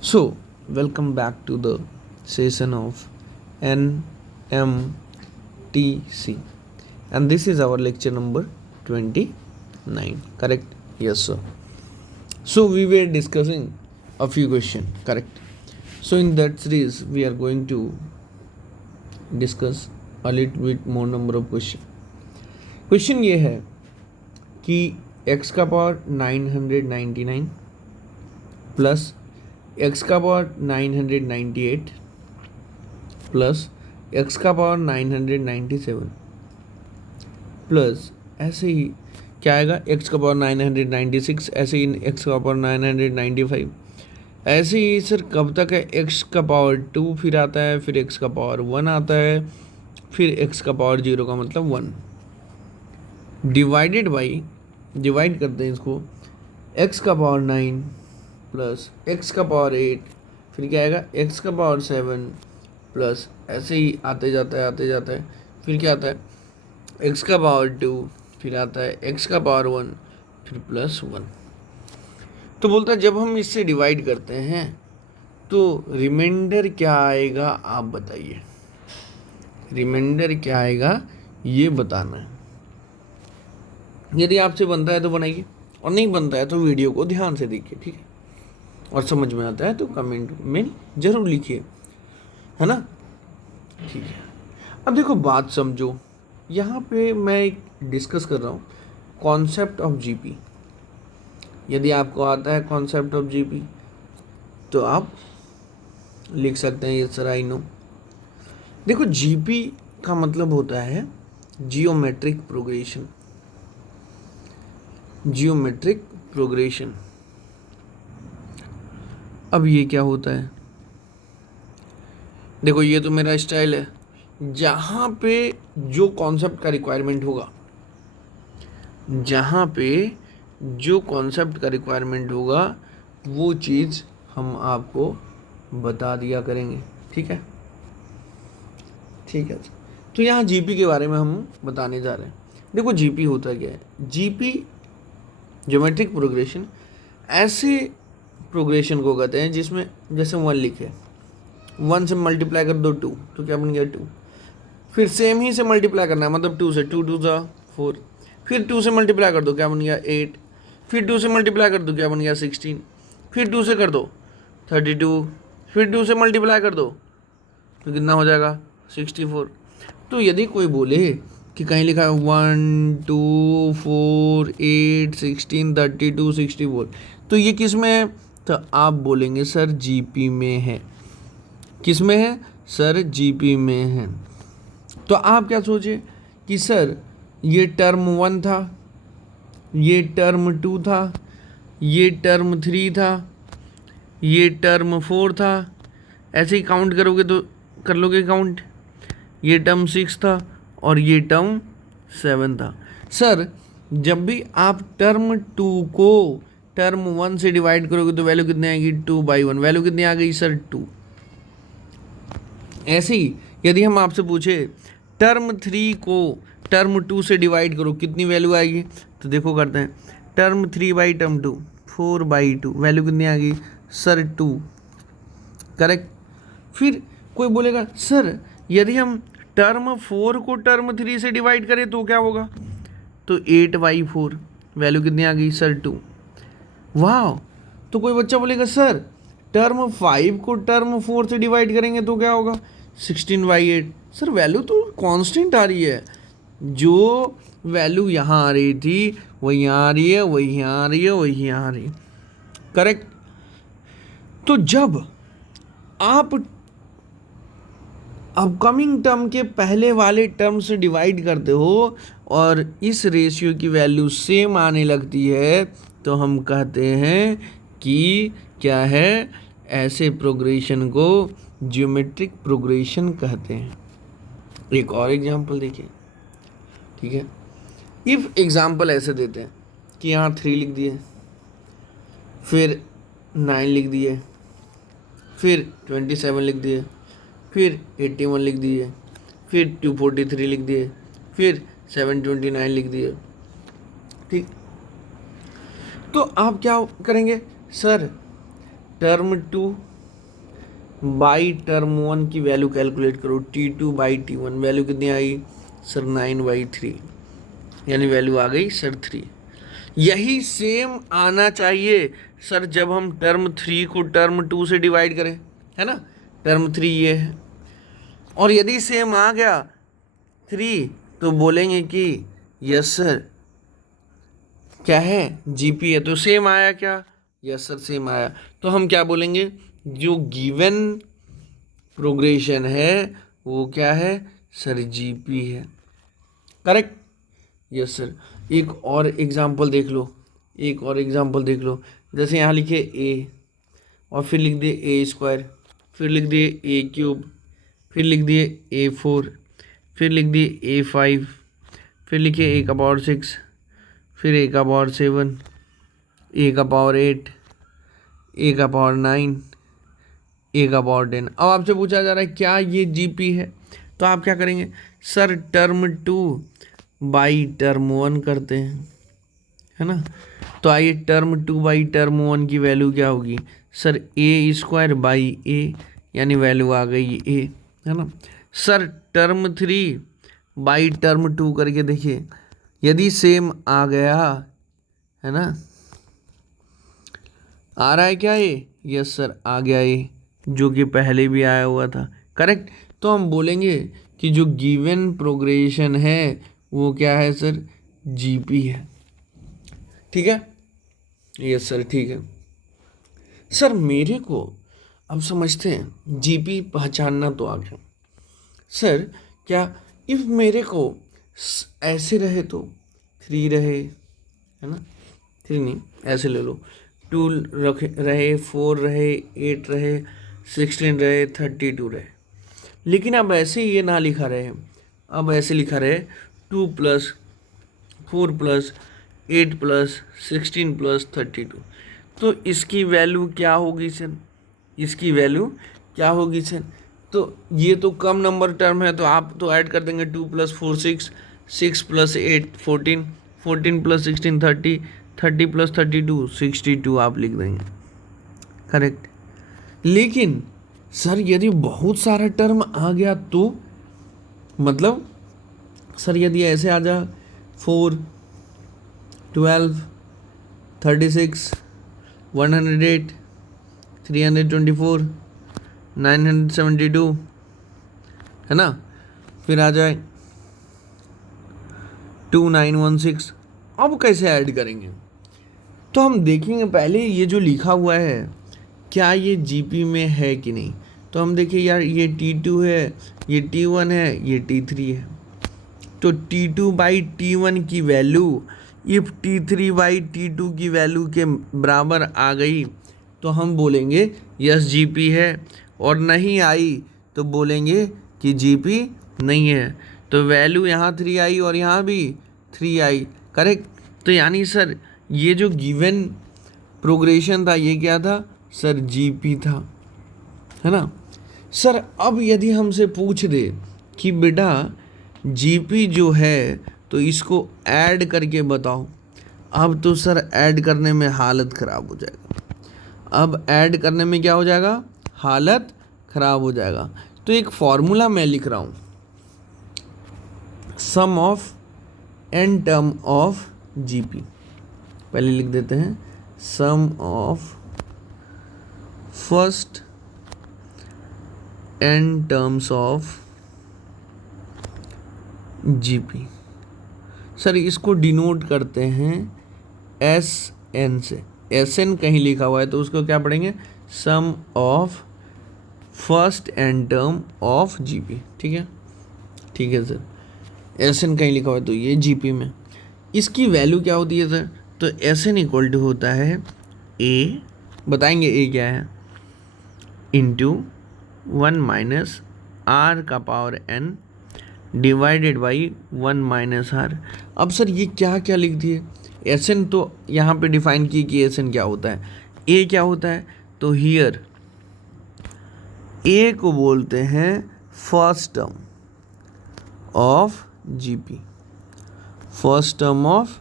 So, welcome back to the session of NMTC, and this is our lecture number 29. Correct? Yes, sir. So, we were discussing a few questions. Correct? So, in that series, we are going to discuss a little bit more number of questions. Question ये है कि x का power 999 plus x का power 998 plus x का power 997 plus ऐसे ही क्या आएगा x का पावर 996, ऐसे ही x का पावर 995, ऐसे ही सर कब तक है x का पावर 2, फिर आता है, फिर x का पावर 1 आता है, फिर x का पावर 0 का मतलब 1 डिवाइडेड बाई, डिवाइड करते हैं इसको, x का पावर 9 प्लस x का पावर 8, फिर क्या आएगा x का पावर 7 प्लस ऐसे ही आते जाता है, फिर क्या आता है x का पावर 2, फिर आता है x का पावर 1, फिर प्लस 1। तो बोलता है जब हम इससे डिवाइड करते हैं तो रिमाइंडर क्या आएगा, आप बताइए। रिमाइंडर क्या आएगा ये बताना है। यदि आपसे बनता है तो बनाइए, और नहीं बनता है तो वीडियो को ध्यान से देखिए, ठीक है। और समझ में आता है तो कमेंट में जरूर लिखिए, है ना, ठीक है। अब देखो बात समझो, यहाँ पे मैं एक डिस्कस कर रहा हूँ कॉन्सेप्ट ऑफ जीपी। यदि आपको आता है कॉन्सेप्ट ऑफ जीपी तो आप लिख सकते हैं यस सर आई नो। देखो जीपी का मतलब होता है जियोमेट्रिक प्रोग्रेशन। जियोमेट्रिक प्रोग्रेशन, अब ये क्या होता है, देखो ये तो मेरा स्टाइल है, जहाँ पे जो कॉन्सेप्ट का रिक्वायरमेंट होगा, जहाँ पे जो कॉन्सेप्ट का रिक्वायरमेंट होगा वो चीज़ हम आपको बता दिया करेंगे, ठीक है, ठीक है। तो यहाँ जीपी के बारे में हम बताने जा रहे हैं। देखो जीपी होता क्या है, जीपी ज्योमेट्रिक प्रोग्रेशन ऐसे प्रोग्रेशन को कहते हैं जिसमें जैसे 1 लिखे, 1 से मल्टीप्लाई कर दो 2 तो क्या बन गया 2, फिर सेम ही से मल्टीप्लाई करना है मतलब 2 से, 2 2 जा 4, फिर 2 से मल्टीप्लाई कर दो क्या बन गया 8, फिर 2 से मल्टीप्लाई कर दो क्या बन गया 16, फिर 2 से कर दो 32, फिर 2 से मल्टीप्लाई कर दो तो कितना हो जाएगा 64। तो यदि कोई बोले कि कहीं लिखा है 1 2 4 8 16 32 64 तो ये किस में है, तो आप बोलेंगे सर जीपी में है। किस में है सर, जीपी में है। तो आप क्या सोचे कि सर ये टर्म 1 था, ये टर्म 2 था, ये टर्म 3 था, ये टर्म 4 था, ऐसे ही काउंट करोगे तो कर लोगे काउंट, ये टर्म 6 था और ये टर्म 7 था। सर जब भी आप टर्म 2 को टर्म 1 से डिवाइड करोगे तो वैल्यू कितनी आएगी 2/1, वैल्यू कितनी आ गई सर 2। ऐसे ही यदि हम आपसे पूछे टर्म 3 को टर्म 2 से डिवाइड करो कितनी वैल्यू आएगी, तो देखो करते हैं, टर्म 3 बाई टर्म 2 4/2, वैल्यू कितनी आ गई सर 2, करेक्ट। फिर कोई बोलेगा सर यदि हम टर्म 4 को टर्म 3 से डिवाइड करें तो क्या होगा, तो 8/4, वैल्यू कितनी आ गई सर 2। वाह। तो कोई बच्चा बोलेगा सर टर्म 5 को टर्म 4 से डिवाइड करेंगे तो क्या होगा 16/8। सर वैल्यू तो कांस्टेंट आ रही है, जो वैल्यू यहाँ आ रही थी वही यहाँ आ रही है, वही यहाँ आ रही है, वही यहाँ आ रही है, करेक्ट। तो जब आप अपकमिंग टर्म के पहले वाले टर्म से डिवाइड करते हो और इस रेशियो की वैल्यू सेम आने लगती है तो हम कहते हैं कि क्या है, ऐसे प्रोग्रेशन को ज्योमेट्रिक प्रोग्रेशन कहते हैं। एक और एग्जांपल देखिए, ठीक है। इफ एग्जांपल ऐसे देते हैं कि यहाँ 3 लिख दिए, फिर 9 लिख दिए, फिर 27 लिख दिए, फिर 81 लिख दिए, फिर 243 लिख दिए, फिर 729 लिख दिए, ठीक। तो आप क्या करेंगे सर, टर्म 2 बाई टर्म 1 की वैल्यू कैलकुलेट करो, T2 बाई T1 वैल्यू कितनी आई सर 9/3, यानी वैल्यू आ गई सर 3। यही सेम आना चाहिए सर जब हम टर्म 3 को टर्म 2 से डिवाइड करें, है ना, टर्म 3 ये है, और यदि सेम आ गया 3 तो बोलेंगे कि यस सर क्या है जीपी है। तो सेम आया क्या, यस सर सेम आया, तो हम क्या बोलेंगे, जो गिवन प्रोग्रेशन है वो क्या है सर जीपी है, करेक्ट, यस सर। एक और एग्जांपल देख लो, एक और एग्जांपल देख लो, जैसे यहाँ लिखे ए और फिर लिख दिए A², फिर लिख दिए A³, फिर लिख दिए A4, फिर लिख दिए A5, फिर लिखे A⁻6, फिर A⁻7, A⁻8, A⁻9, A⁻10। अब आपसे पूछा जा रहा है क्या ये जीपी है, तो आप क्या करेंगे सर टर्म 2 बाई टर्म 1 करते हैं, है ना। तो आइए टर्म 2 बाई टर्म 1 की वैल्यू क्या होगी सर A² बाई A, यानी वैल्यू आ गई A, है ना। सर टर्म 3 बाई टर्म 2 करके देखिए, यदि सेम आ गया, है ना, आ रहा है क्या ये, यस सर आ गया ये, जो कि पहले भी आया हुआ था, करेक्ट। तो हम बोलेंगे कि जो गिवन प्रोग्रेशन है वो क्या है सर जीपी है, ठीक है, यस सर ठीक है। सर मेरे को अब समझते हैं जीपी पहचानना तो आ गया, सर क्या इफ मेरे को ऐसे रहे तो 3 रहे, है ना, 3 नहीं ऐसे ले लो, 2 रहे, 4 रहे, 8 रहे, 16 रहे, 32 रहे, लेकिन अब ऐसे ये ना लिखा रहे, अब ऐसे लिखा रहे 2 + 4 + 8 + 16 + 32, तो इसकी वैल्यू क्या होगी सर, इसकी वैल्यू क्या होगी सर। तो ये तो कम नंबर टर्म है, तो आप तो ऐड कर देंगे 2 + 4 6, 6 + 8 14, 14 + 16 30, 30 + 32 62 आप लिख देंगे, करेक्ट। लेकिन सर यदि बहुत सारा टर्म आ गया तो मतलब सर यदि ऐसे आ जा 4 12 36 108 324 972, है ना, फिर आ जाए 2916, अब कैसे ऐड करेंगे। तो हम देखेंगे पहले ये जो लिखा हुआ है क्या ये जीपी में है कि नहीं। तो हम देखिए यार ये T2 है, ये T1 है, ये T3 है, तो T2 बाई T1 की value if T3 by T2 की वैल्यू के बराबर आ गई तो हम बोलेंगे यस जीपी है, और नहीं आई तो बोलेंगे कि जीपी नहीं है। तो वैल्यू यहाँ 3 आई और यहाँ भी 3 आई, करेक्ट। तो यानी सर ये जो गिवन प्रोग्रेशन था ये क्या था सर जीपी था, है ना। सर अब यदि हमसे पूछ दे कि बेटा जीपी जो है तो इसको ऐड करके बताओ, अब तो सर ऐड करने में हालत ख़राब हो जाएगा, अब ऐड करने में क्या हो जाएगा हालत ख़राब हो जाएगा। तो एक फॉर्मूला मैं लिख रहा हूँ, sum of n term of GP, पहले लिख देते हैं sum of first n terms of GP. Sir इसको डिनोट करते हैं एस एन से, एस एन कहीं लिखा हुआ है तो उसको क्या पढ़ेंगे sum of first n term of GP, ठीक है, ठीक है सर। एस एन कहीं लिखा हुआ है तो ये जीपी में इसकी वैल्यू क्या होती है सर, तो एस एन इक्वल टू होता है ए, बताएंगे ए क्या है, इंटू 1 - r का power n divided by 1 - r। अब सर ये क्या क्या लिख दिए, एस एन तो यहाँ पे डिफाइन की कि एस एन क्या होता है, ए क्या होता है, तो हियर ए को बोलते हैं first term of GP, first term of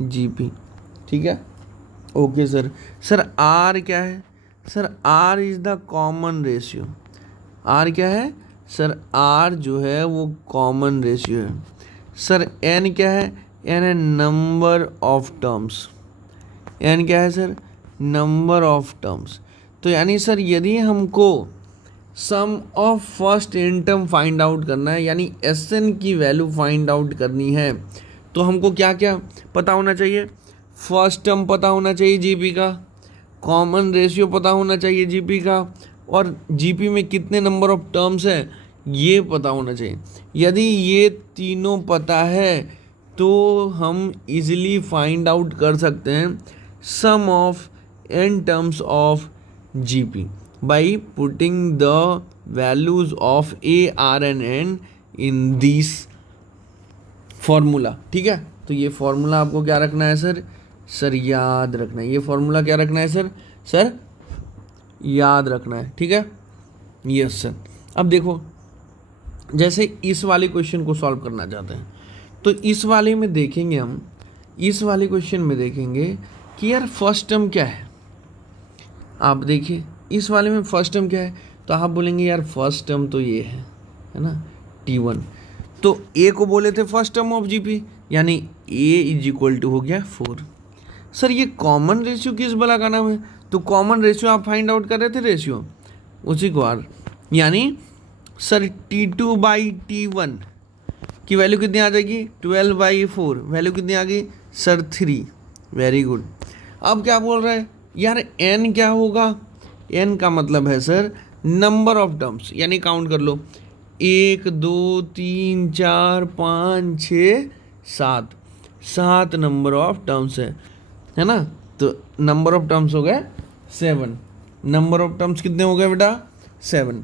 GP, ठीक है, ओके सर। सर आर क्या है, sir R is the common ratio. R क्या है सर? आर जो है वो कॉमन रेशियो है। सर एन क्या है? एन है नंबर ऑफ टर्म्स। एन क्या है सर? Number of terms. तो यानी सर यदि हमको sum of first N term find out करना है, यानी एस एन की वैल्यू फाइंड आउट करनी है, तो हमको क्या क्या पता होना चाहिए? फर्स्ट टर्म पता होना चाहिए जीपी का, कॉमन रेशियो पता होना चाहिए जीपी का, और जीपी में कितने नंबर ऑफ टर्म्स है ये पता होना चाहिए। यदि ये तीनों पता है तो हम इजीली फाइंड आउट कर सकते हैं sum of n terms of GP by putting the values of A, R and N in these formula। ठीक है, तो ये फॉर्मूला आपको क्या रखना है सर? सर याद रखना है। ये फॉर्मूला क्या रखना है सर? सर याद रखना है। ठीक है, यस सर। अब देखो, जैसे इस वाले क्वेश्चन को सॉल्व करना चाहते हैं, तो इस वाले में देखेंगे हम, इस वाले क्वेश्चन में देखेंगे कि यार फर्स्ट टर्म क्या है। आप देखिए इस वाले में फर्स्ट टर्म क्या है, तो आप बोलेंगे यार फर्स्ट टर्म तो ये है ना, T1। तो ए को बोले थे फर्स्ट टर्म ऑफ जीपी, यानी ए इज इक्वल टू हो गया 4। सर ये कॉमन रेशियो किस बला का नाम है? तो कॉमन रेशियो आप फाइंड आउट कर रहे थे, रेशियो उसी को आर, यानी सर T2/T1 की वैल्यू कितनी आ जाएगी? 12/4। वैल्यू कितनी आ गई सर? 3। Very good. अब क्या बोल रहे हैं यार, n क्या होगा? n का मतलब है सर नंबर ऑफ टर्म्स, यानी काउंट कर लो 1 2 3 4 5 6 7, 7 नंबर ऑफ टर्म्स है ना। तो नंबर ऑफ टर्म्स हो गए 7। नंबर ऑफ टर्म्स कितने हो गए बेटा? 7।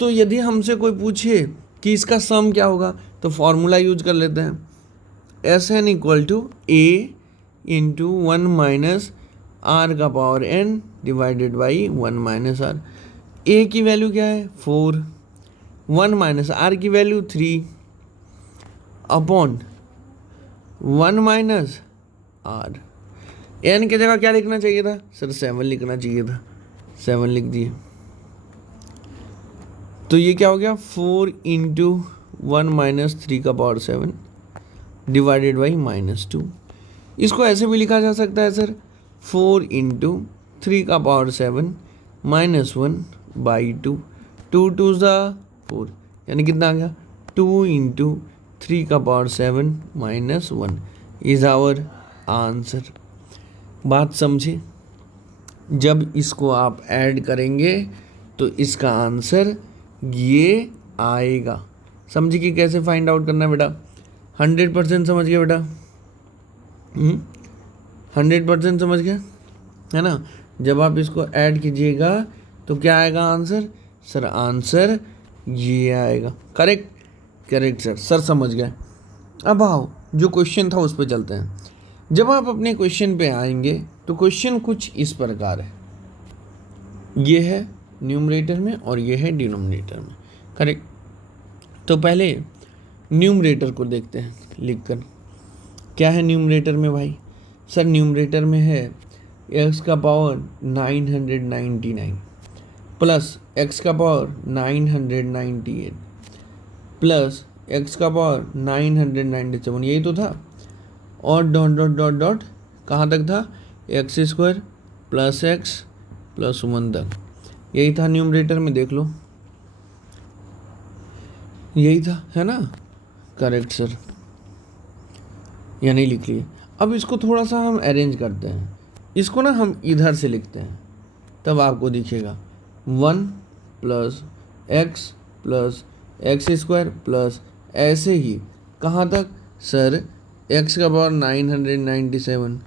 तो यदि हमसे कोई पूछे कि इसका सम क्या होगा, तो फॉर्मूला यूज कर लेते हैं, S N equal to A into 1 minus R का power n divided by 1 minus R. A की वैल्यू क्या है? 4। 1 माइनस आर की value 3 upon 1 minus R. n की जगह क्या लिखना चाहिए था सर? 7 लिखना चाहिए था, 7 लिख दिए। तो ये क्या हो गया? 4 इंटू 1 माइनस 3 का पावर 7 डिवाइडेड बाई -2। इसको ऐसे भी लिखा जा सकता है सर, 4 इंटू 3 का पावर 7 -1/2। 2 2 4, यानी कितना आ गया? 2 इंटू 3 का पावर 7 -1 इज आवर आंसर। बात समझे? जब इसको आप ऐड करेंगे तो इसका आंसर ये आएगा। समझिए कि कैसे फाइंड आउट करना है बेटा? 100% समझ गया बेटा? 100% समझ गया है ना। जब आप इसको ऐड कीजिएगा तो क्या आएगा आंसर? सर आंसर ये आएगा। करेक्ट, करेक्ट सर, सर समझ गए। अब आओ जो क्वेश्चन था उस पर चलते हैं। जब आप अपने क्वेश्चन पे आएंगे तो क्वेश्चन कुछ इस प्रकार है, ये है न्यूमरेटर में और ये है डिनोमिनेटर में। करेक्ट, तो पहले न्यूमरेटर को देखते हैं लिखकर। क्या है न्यूमरेटर में भाई? सर न्यूमरेटर में है x का पावर 999 प्लस x का पावर 998 प्लस x का पावर 997, यही तो था। और डॉट डॉट डॉट डॉट कहाँ तक था? x² प्लस x प्लस 1 तक, यही था न्यूमरेटर में। देख लो, यही था, है ना। करेक्ट सर, यानी लिख लिए। अब इसको थोड़ा सा हम अरेंज करते हैं, इसको ना हम इधर से लिखते हैं, तब आपको दिखेगा 1 plus x plus x² plus ऐसे ही कहाँ तक सर? x का पावर 997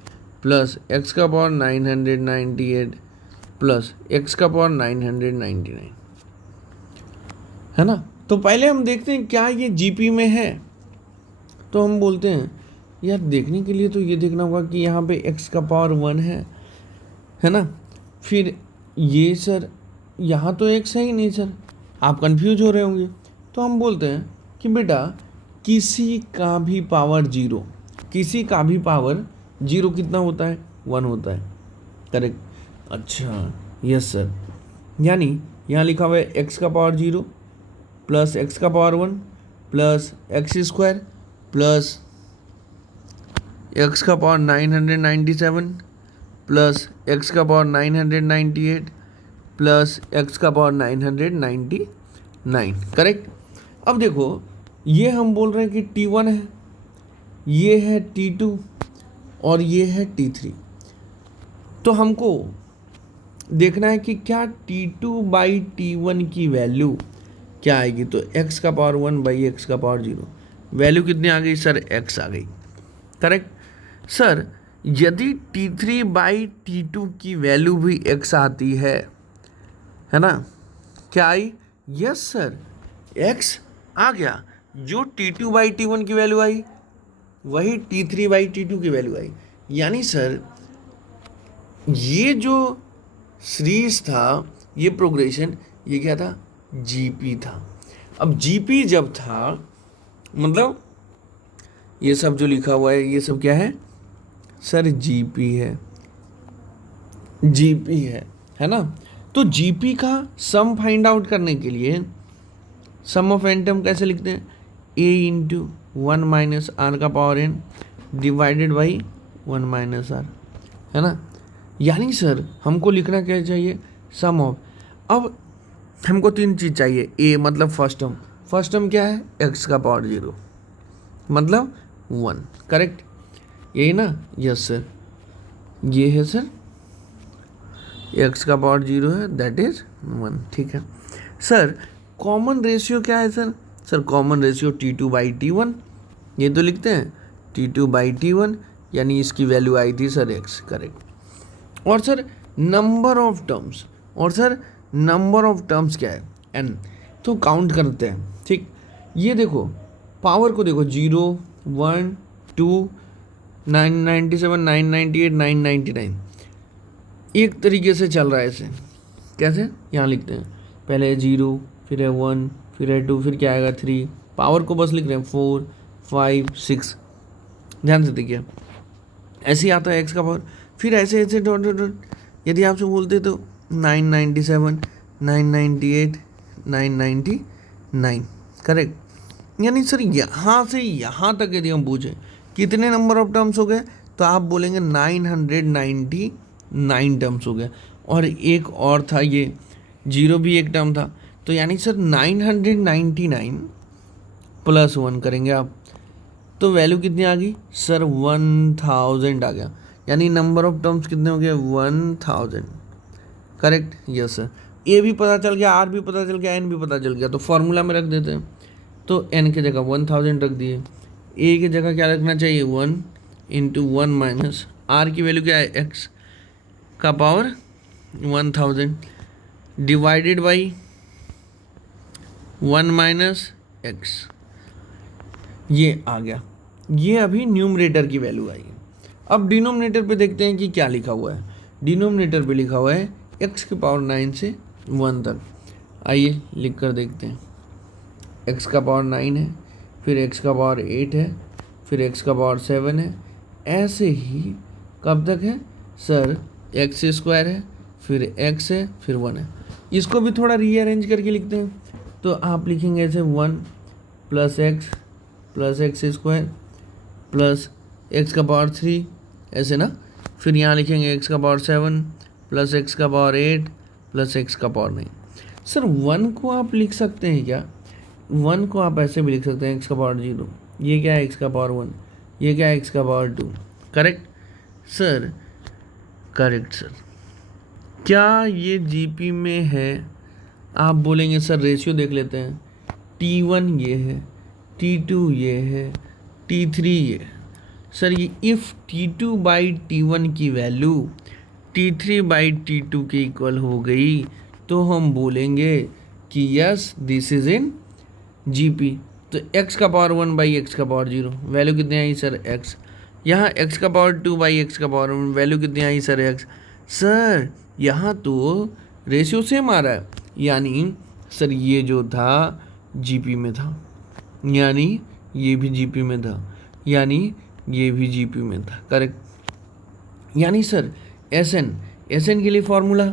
प्लस x का पावर 998 प्लस x का पावर 999, है ना। तो पहले हम देखते हैं क्या ये जीपी में है। तो हम बोलते हैं यार देखने के लिए तो ये देखना होगा कि यहाँ पे x का पावर 1 है ना। फिर ये सर यहाँ तो x है ही नहीं सर, आप कंफ्यूज हो रहे होंगे। तो हम बोलते हैं कि बेटा किसी का भी पावर 0, किसी का भी पावर 0 कितना होता है? 1 होता है। करेक्ट। अच्छा, यस सर, यानी यहाँ लिखा हुआ है एक्स का पावर 0 प्लस एक्स का power 1 plus x square plus x का पावर 997 प्लस एक्स का पावर 998 प्लस एक्स का पावर 999, करेक्ट। अब देखो ये हम बोल रहे हैं कि T1 है, ये है T2 और ये है T3। तो हमको देखना है कि क्या T2/T1 की वैल्यू क्या आएगी। तो x का पावर 1/x का पावर 0, वैल्यू कितनी आ गई सर, x आ गई, करेक्ट। सर यदि T3/T2 की वैल्यू भी x आती है ना, क्या आई, यस सर x आ गया। जो T2/T1 की वैल्यू आई वही T3/T2 की वैल्यू आई। यानी सर ये जो सीरीज था, ये प्रोग्रेशन, ये क्या था, जीपी था। अब जीपी जब था मतलब ये सब जो लिखा हुआ है ये सब क्या है सर, जीपी है, जीपी है ना। तो जीपी का सम फाइंड आउट करने के लिए सम ऑफ एन टर्म कैसे लिखते हैं, a इंटू 1 माइनस आर का power n divided by 1 minus R, है ना। यानी सर हमको लिखना क्या चाहिए, सम ऑफ, अब हमको तीन चीज़ चाहिए, a मतलब फर्स्ट टर्म क्या है, x का पावर 0 मतलब 1, करेक्ट, यही ना, यस सर, ये है सर x का पावर 0 है, दैट इज 1, ठीक है। सर कॉमन रेशियो क्या है sir, sir common ratio T2/T1, ये तो लिखते हैं T2/T1, यानी इसकी वैल्यू आई थी सर x, करेक्ट। और सर नंबर ऑफ टर्म्स, और सर नंबर ऑफ टर्म्स क्या है, n, तो काउंट करते हैं, ठीक। ये देखो पावर को देखो 0 1 2 997 998 999, एक तरीके से चल रहा है ऐसे, कैसे, यहाँ लिखते हैं पहले 0 फिर है 1 फिर है 2 फिर क्या आएगा 3, पावर को बस लिख रहे हैं 4 5 6, ध्यान से देखिए ऐसे ही आता है x का पावर, फिर ऐसे ऐसे डॉट डॉट डॉट, यदि आपसे बोलते तो 997 998 999, करेक्ट। यानी सर यहाँ से यहाँ तक यदि हम पूछें कितने नंबर ऑफ टर्म्स हो गए, तो आप बोलेंगे 999 टर्म्स हो गए। और एक और था, ये 0 भी एक टर्म था, तो यानी सर 999 प्लस 1 करेंगे आप, तो वैल्यू कितनी आ गई सर, 1000 आ गया। यानी नंबर ऑफ टर्म्स कितने हो गए, 1000, करेक्ट, यस सर। ए भी पता चल गया, आर भी पता चल गया, एन भी पता चल गया, तो फॉर्मूला में रख देते हैं। तो एन की जगह 1000 रख दिए, ए की जगह क्या रखना चाहिए, 1 इंटू 1 माइनस आर की वैल्यू क्या है, एक्स का power 1000 divided by 1 minus x, ये आ गया। ये अभी न्यूमरेटर की वैल्यू आई है। अब डिनोमिनेटर पे देखते हैं कि क्या लिखा हुआ है। डिनोमिनेटर पे लिखा हुआ है x की पावर 9 से 1 तक। आइए लिख कर देखते हैं। x का पावर 9 है, फिर x का पावर 8 है, फिर x का पावर 7 है, ऐसे ही कब तक है सर, x स्क्वायर है, फिर x है, फिर 1 है। इसको भी थोड़ा रीअरेंज करके लिखते हैं, तो आप लिखेंगे ऐसे 1 plus x square plus x का पावर 3, ऐसे ना। फिर यहाँ लिखेंगे x का पावर 7 प्लस एक्स का पावर 8 प्लस एक्स का पावर 9। सर 1 को आप लिख सकते हैं क्या, 1 को आप ऐसे भी लिख सकते हैं x का पावर 0, ये क्या है x का पावर 1, ये क्या है x का power 2, correct sir, correct sir. क्या ये जीपी में है, आप बोलेंगे सर रेशियो देख लेते हैं, T1 ये है, T2 ये है, T3 ये है। सर ये इफ़ T2/T1 की वैल्यू T3/T2 के इक्वल हो गई, तो हम बोलेंगे कि yes this is in GP. तो x का पावर 1/x का पावर 0, वैल्यू कितनी आई सर x। यहाँ x का पावर 2/x का पावर 1, वैल्यू कितनी आई सर x। सर यहाँ तो रेशियो सेम आ रहा है, यानी सर ये जो था जीपी में था, यानी ये भी जीपी में था, यानी ये भी जीपी में था, करेक्ट। यानी सर एस एन के लिए formula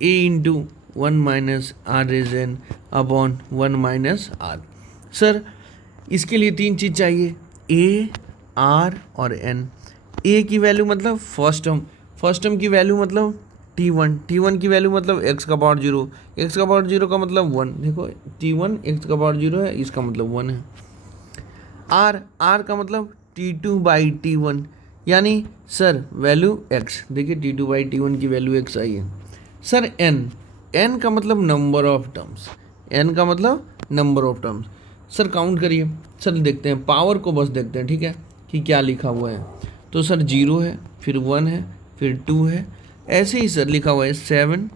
A into 1 - r upon 1 - r। Sir इसके लिए 3 चीज़ चाहिए, ए, आर और एन। ए की वैल्यू मतलब फर्स्ट टर्म की वैल्यू मतलब T1 की वैल्यू मतलब x का पावर 0, x का पावर 0 का मतलब 1। देखो T1 x का पावर 0 है, इसका मतलब 1 है। R का मतलब T2/T1, यानी सर वैल्यू x। देखिए T2/T1 की वैल्यू x आई है। सर n का मतलब नंबर ऑफ टर्म्स, n का मतलब number of terms. Sir count करिए, सर देखते हैं पावर को, बस देखते हैं ठीक है कि क्या लिखा हुआ है। तो सर 0 है, फिर 1 है, फिर 2 है, ऐसे ही सर लिखा हुआ है 7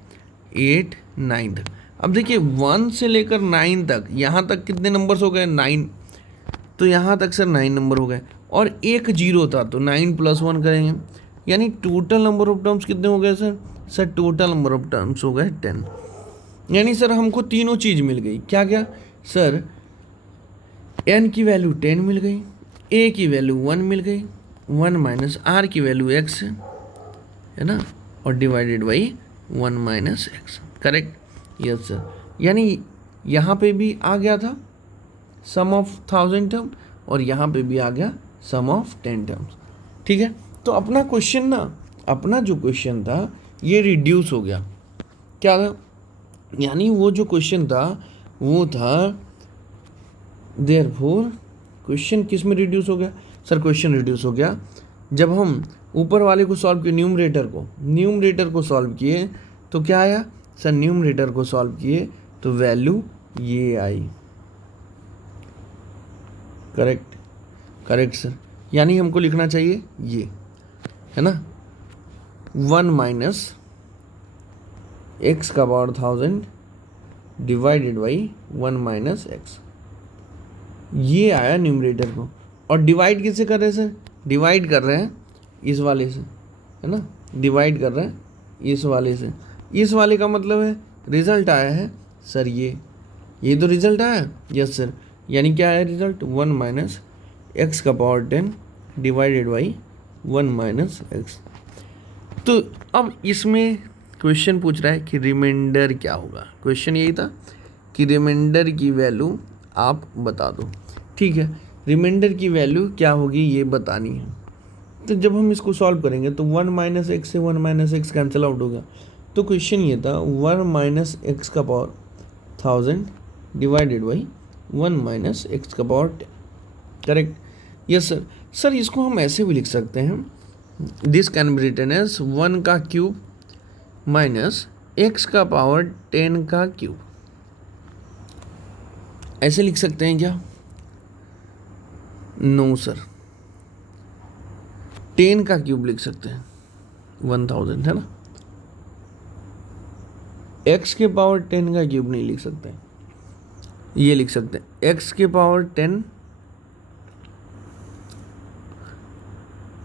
8 9 तक। अब देखिए 1 से लेकर 9 तक, यहाँ तक कितने नंबर्स हो गए, 9। तो यहाँ तक सर 9 नंबर हो गए, और एक 0 था तो 9 + 1 करेंगे, यानी टोटल नंबर ऑफ टर्म्स कितने हो गए sir? Sir total number of terms हो गए 10। यानी सर हमको तीनों चीज़ मिल गई। क्या क्या सर? n की वैल्यू 10 मिल गई, a की वैल्यू 1 मिल गई, 1 - r की वैल्यू x है ना, और divided by 1 - x। Correct? Yes sir. यानी यहाँ पे भी आ गया था सम ऑफ 1000 टर्म, और यहाँ पे भी आ गया सम ऑफ 10 टर्म्स। ठीक है, तो अपना क्वेश्चन ना, अपना जो क्वेश्चन था ये रिड्यूस हो गया। क्या था? यानी वो जो क्वेश्चन था वो था, देयरफॉर क्वेश्चन किस में रिड्यूस हो गया? सर क्वेश्चन रिड्यूस हो गया जब हम ऊपर वाले को सॉल्व किए, न्यूमरेटर को सॉल्व किए तो क्या आया सर? न्यूमरेटर को सॉल्व किए तो वैल्यू ये आई। Correct sir. यानी हमको लिखना चाहिए ये, है ना, 1 - x का पावर 1000 डिवाइडेड बाई 1 - x। ये आया न्यूमरेटर को। और डिवाइड किससे कर रहे हैं सर? डिवाइड कर रहे हैं इस वाले से, है ना, डिवाइड कर रहे हैं इस वाले से। इस वाले का मतलब है रिजल्ट आया है सर ये तो रिजल्ट आया। Yes sir. यानी क्या आया रिजल्ट? 1 - x का पावर 10 डिवाइडेड बाई 1 - x। तो अब इसमें क्वेश्चन पूछ रहा है कि रिमाइंडर क्या होगा। क्वेश्चन यही था कि रिमाइंडर की वैल्यू आप बता दो। ठीक है, रिमाइंडर की वैल्यू क्या होगी ये बतानी है। तो जब हम इसको सॉल्व करेंगे तो 1 - x से 1 - x कैंसिल आउट होगा। तो क्वेश्चन ये था 1 - x का पावर 1000 डिवाइडेड बाई 1 - x का power 10। Correct? Yes sir. Sir इसको हम ऐसे भी लिख सकते हैं, this can be written as 1 का क्यूब माइनस x का पावर 10 का क्यूब। ऐसे लिख सकते हैं क्या? नो सर, 10 का क्यूब लिख सकते हैं, 1000 है ना। x के पावर 10 का क्यूब नहीं लिख सकते, ये लिख सकते हैं x के पावर 10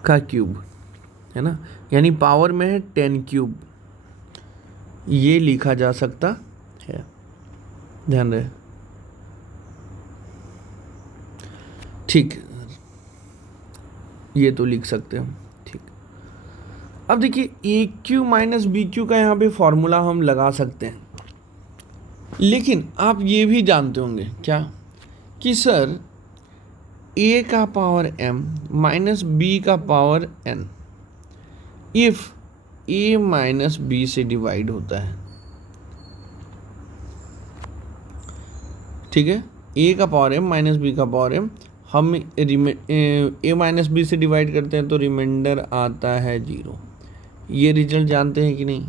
का क्यूब, है ना, यानी पावर में है 10 क्यूब, ये लिखा जा सकता है। ध्यान रहे। ठीक, ये तो लिख सकते हैं। ठीक, अब देखिए AQ माइनस BQ का यहाँ पे फॉर्मूला हम लगा सकते हैं, लेकिन आप ये भी जानते होंगे क्या कि सर A का पावर m माइनस B का power n if A minus B से डिवाइड होता है। ठीक है, A का पावर m माइनस B का पावर m, हम A माइनस B से डिवाइड करते हैं तो रिमाइंडर आता है 0। ये रिजल्ट जानते हैं कि नहीं?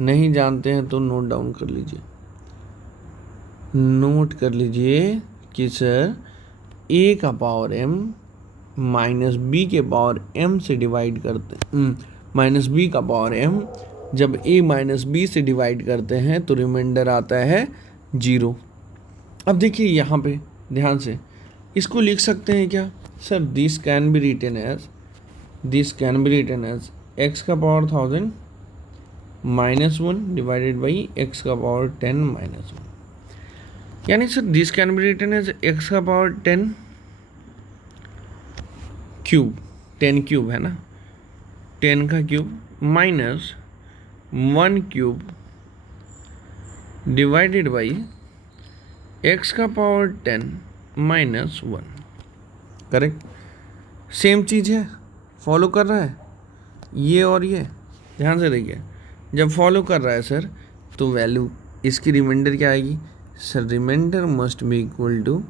नहीं जानते हैं तो नोट डाउन कर लीजिए, नोट कर लीजिए कि सर A का पावर m माइनस B के पावर m से डिवाइड करते माइनस B का पावर m जब A माइनस B से डिवाइड करते हैं तो रिमाइंडर आता है 0। अब देखिए यहाँ पे ध्यान से इसको लिख सकते हैं क्या sir? This can be written as x का power 1000 minus 1 divided by x का पावर 10 माइनस 1। यानी sir this can be written as x का पावर 10 क्यूब, 10 क्यूब है ना, 10 का cube minus 1 cube divided by x का पावर 10 माइनस 1। करेक्ट, सेम चीज़ है, फॉलो कर रहा है ये और ये। ध्यान से देखिए, जब फॉलो कर रहा है सर तो वैल्यू इसकी रिमाइंडर क्या आएगी सर? Remainder must be equal to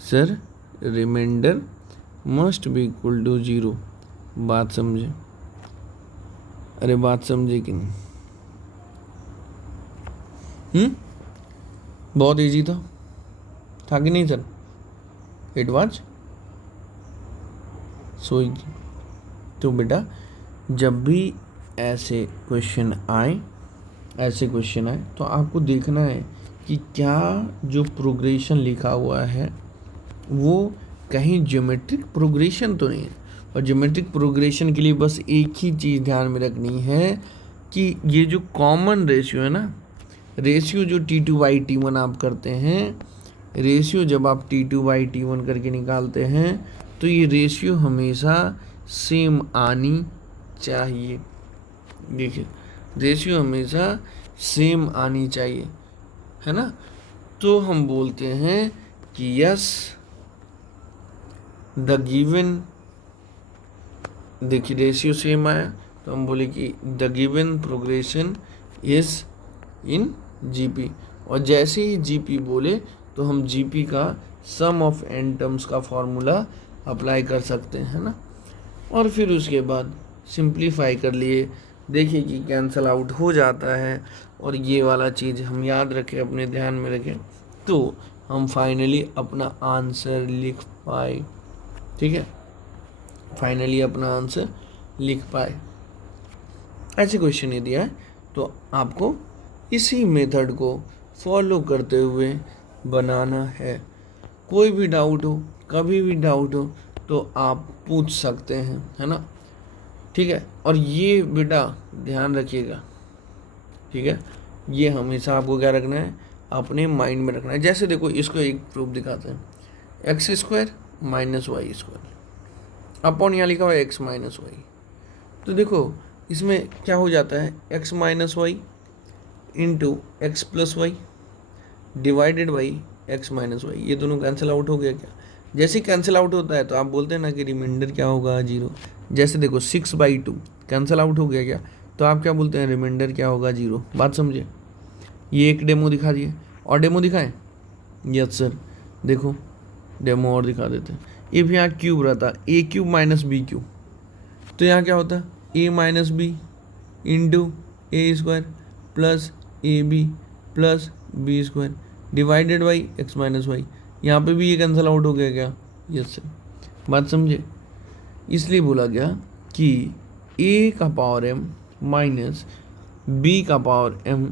sir, remainder must be equal to 0। बात समझे? अरे बात समझे कि नहीं? बहुत इजी था कि नहीं sir? It was so easy. तो बेटा जब भी ऐसे क्वेश्चन आए तो आपको देखना है कि क्या जो प्रोग्रेशन लिखा हुआ है वो कहीं ज्योमेट्रिक प्रोग्रेशन तो नहीं है। और ज्योमेट्रिक प्रोग्रेशन के लिए बस एक ही चीज़ ध्यान में रखनी है कि ये जो कॉमन रेशियो है ना, रेशियो जो T2/T1 आप करते हैं, रेशियो जब आप T2/T1 करके निकालते हैं तो ये रेशियो हमेशा सेम आनी चाहिए। देखिए, रेशियो हमेशा सेम आनी चाहिए, है ना? तो हम बोलते हैं कि यस द गिवन, देखिए रेशियो सेम आया तो हम बोले कि the given progression is in GP. और जैसे ही जीपी बोले तो हम जीपी का सम ऑफ एन टर्म्स का फॉर्मूला अप्लाई कर सकते हैं ना। और फिर उसके बाद सिंप्लीफाई कर लिए, देखिए कि कैंसल आउट हो जाता है। और ये वाला चीज़ हम याद रखें, अपने ध्यान में रखें, तो हम फाइनली अपना आंसर लिख पाए। ठीक है, फाइनली अपना आंसर लिख पाए। ऐसे क्वेश्चन ये दिया है तो आपको इसी मेथड को फॉलो करते हुए बनाना है। कोई भी डाउट हो, कभी भी डाउट हो तो आप पूछ सकते हैं, है ना? ठीक है, और ये बेटा ध्यान रखिएगा, ठीक है, ये हमेशा आपको क्या रखना है, अपने माइंड में रखना है। जैसे देखो, इसको एक प्रूफ दिखाते हैं, x² माइनस y² अपॉन यहाँ लिखा हुआ है x माइनस वाई। तो देखो इसमें क्या हो जाता है, x minus Y into X plus Y divided by X minus Y. ये दोनों कैंसिल आउट हो गया क्या? जैसे कैंसिल आउट होता है तो आप बोलते हैं ना कि रिमाइंडर क्या होगा 0। जैसे देखो 6/2 कैंसिल आउट हो गया क्या, तो आप क्या बोलते हैं, रिमाइंडर क्या होगा 0। बात समझे? ये एक डेमो दिखा दिए, और डेमो दिखाएं? यस सर, देखो डेमो और दिखा देते हैं। इफ यहाँ क्यूब रहता a³ माइनस b³, तो यहाँ क्या होता a minus B into a² plus ab plus b² divided by X minus Y. यहाँ पे भी ये कैंसिल आउट हो गया क्या? Yes sir. बात समझे? इसलिए बोला गया कि a का पावर m माइनस b का power m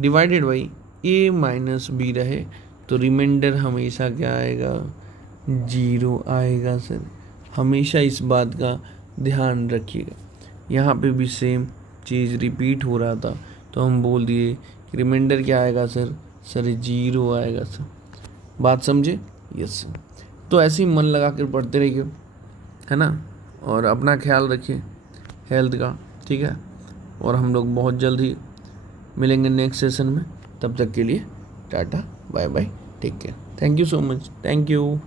divided by a minus b रहे तो रिमाइंडर हमेशा क्या आएगा, 0 आएगा सर। हमेशा इस बात का ध्यान रखिएगा। यहाँ पे भी सेम चीज़ रिपीट हो रहा था तो हम बोल दिए कि रिमाइंडर क्या आएगा सर, 0 आएगा सर। बात समझे? Yes sir. तो ऐसे ही मन लगा कर पढ़ते रहिए, है ना, और अपना ख्याल रखिए हेल्थ का, ठीक है। और हम लोग बहुत जल्द ही मिलेंगे नेक्स्ट सेशन में। तब तक के लिए ta ta bye bye, take care, thank you so much, thank you.